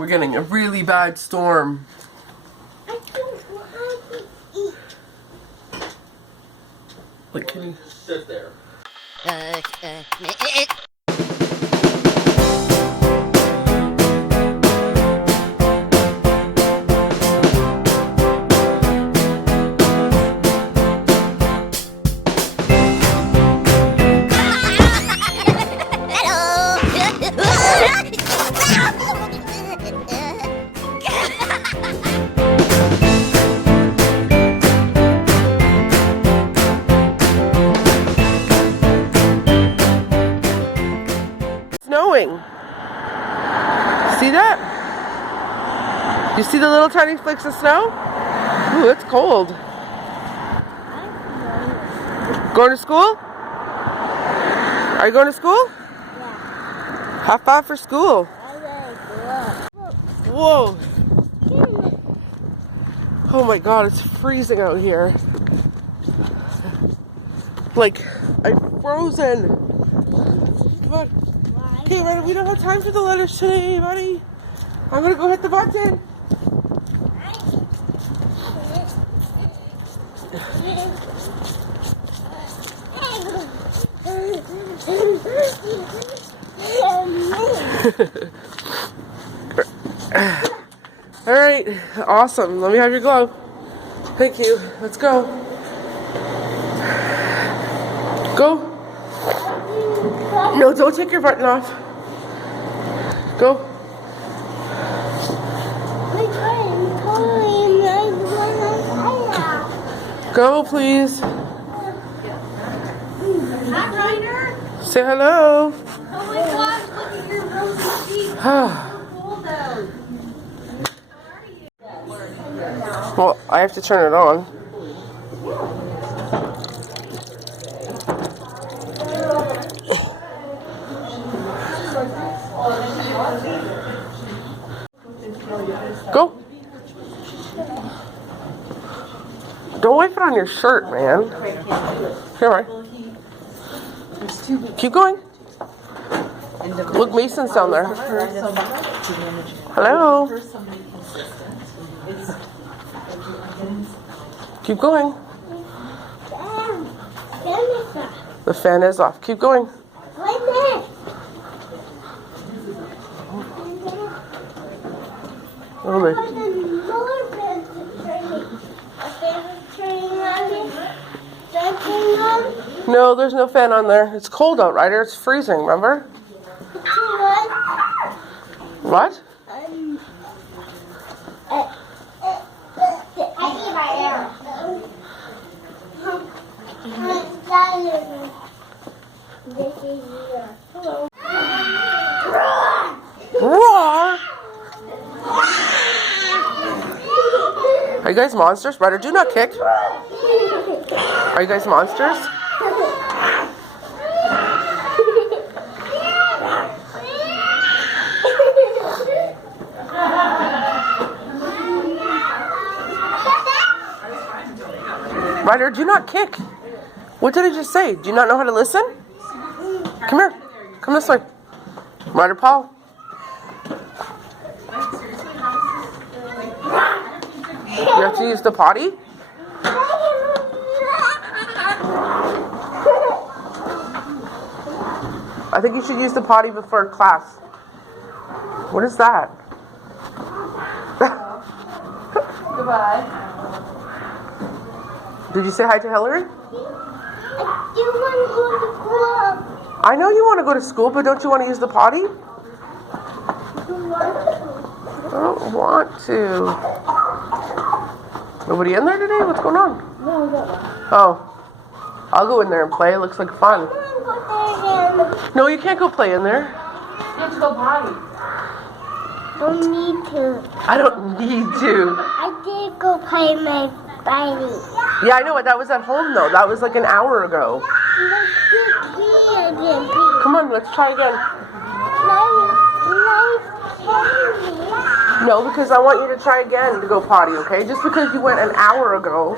We're getting a really bad storm. I don't want to eat. Like, can you sit there? snowing? See that? You see the little tiny flakes of snow? Ooh, it's cold. Going to school? Are you going to school? Yeah. High five for school. Whoa. Oh my god, it's freezing out here. Like, I'm frozen. Come on. Okay, Ryder, we don't have time for the letters today, buddy. I'm gonna go hit the button. All right, awesome. Let me have your glove. Thank you. Let's go. Go. No, don't take your button off. Go. Go, please. Hi, Ryder. Say hello. Oh my gosh, look at your rosy cheeks. So cold out. Well, I have to turn it on. Go. Don't wipe it on your shirt, man. Here, right. Keep going. Look, Mason's down there. Hello. Keep going. The fan is off. Keep going. Oh, no, there's no fan on there. It's cold out, Ryder. It's freezing, remember? What? Roar! Are you guys monsters? Ryder, do not kick. Are you guys monsters? Ryder, do not kick. What did I just say? Do you not know how to listen? Come here. Come this way. Ryder, Paul. You have to use the potty? I think you should use the potty before class. What is that? Goodbye. Did you say hi to Hillary? I do want to go to school. I know you want to go to school, but don't you want to use the potty? I don't want to. Nobody in there today? What's going on? No, no. Oh. I'll go in there and play. It looks like fun. I want to go there again. No, you can't go play in there. You have to go potty. Don't need to. I don't need to. I did go play my body. Yeah, I know it. That was at home, though. That was like an hour ago. Let's get pee again, pee. Come on, let's try again. Nice. No, because I want you to try again to go potty, okay? Just because you went an hour ago.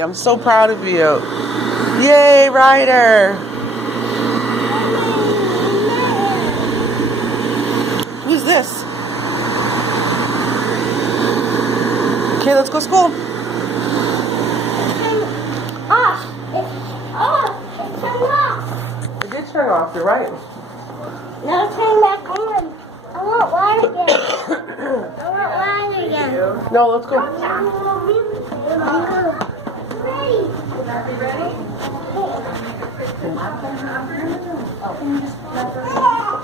I'm so proud of you. Yay, Ryder. go to school. Off. It's off. It's turned off. It did turn off, you're right. Now turn back on. I want water again. I want water again. No, let's go.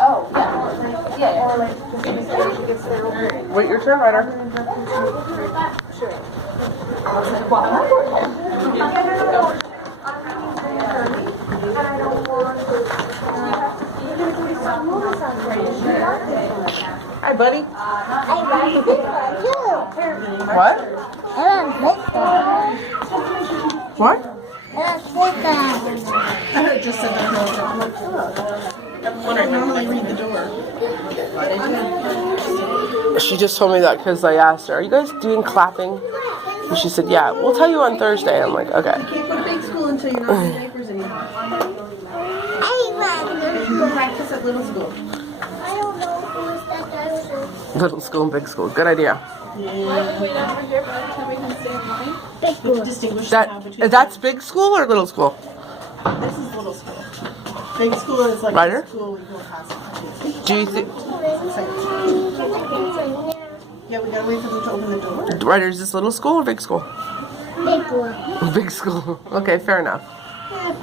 Oh, yeah. Wait your turn, Ryder. Hi, buddy. I like this one too. What? I want this one. What? I want this one. I just said that. I'm wondering how they read the door. She just told me that because I asked her, are you guys doing clapping? And she said, yeah, we'll tell you on Thursday. I'm like, okay. You can't go to big school until you're not in diapers anymore. I want this. You go practice at little school. I don't know who's that person. Little school and big school. Good idea. Big You have to distinguish That now between that's big school or little school? this is little school. Big school is like Ryder? the school we go past. Do you think, Yeah, we gotta wait for them to open the door. Ryder, is this little school or big school? Big one. Big school. Okay, fair enough.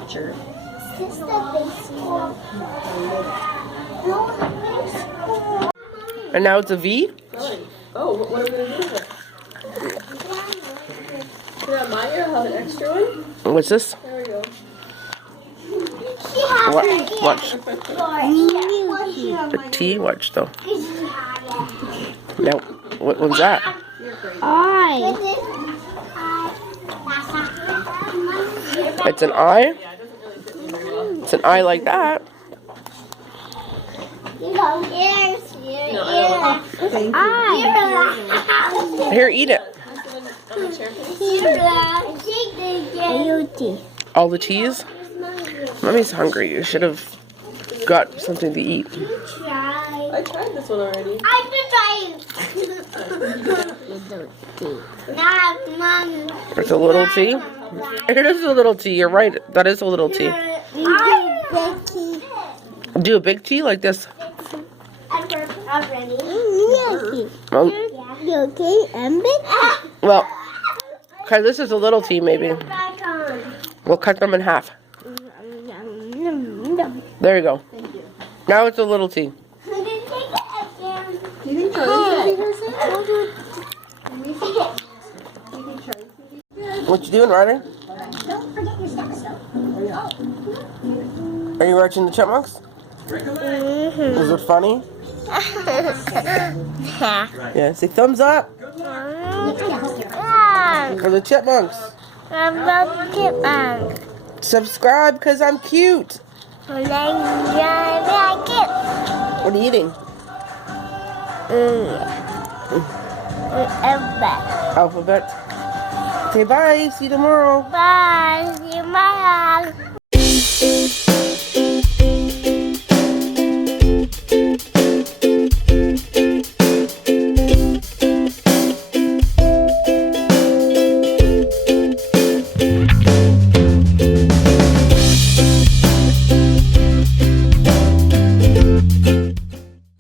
Sure. Is this the big school? No, the big school. And now it's a V? Oh, what are we gonna do with it? Can I Maya have an extra one? What's this? There we go. She has What? it. Watch. Watch. The T? Watch though. No. What one's that? It's an I? It's an I like that. Here, eat it. All the cheese? Mommy's hungry. You should have got something to eat. I tried this one already. It's a little T. It is a little T. You're right. That is a little T. Do a big T like this. Well, well, okay, this is a little T maybe. We'll cut them in half. There you go. Now it's a little T. What you doing, Ryder? Don't forget your steps, though. Are you watching the Chipmunks? Is it funny? Yeah, say thumbs up for the Chipmunks. Subscribe because I'm cute. What are you eating? Alphabet. Okay, bye. See you tomorrow. Bye. See you tomorrow.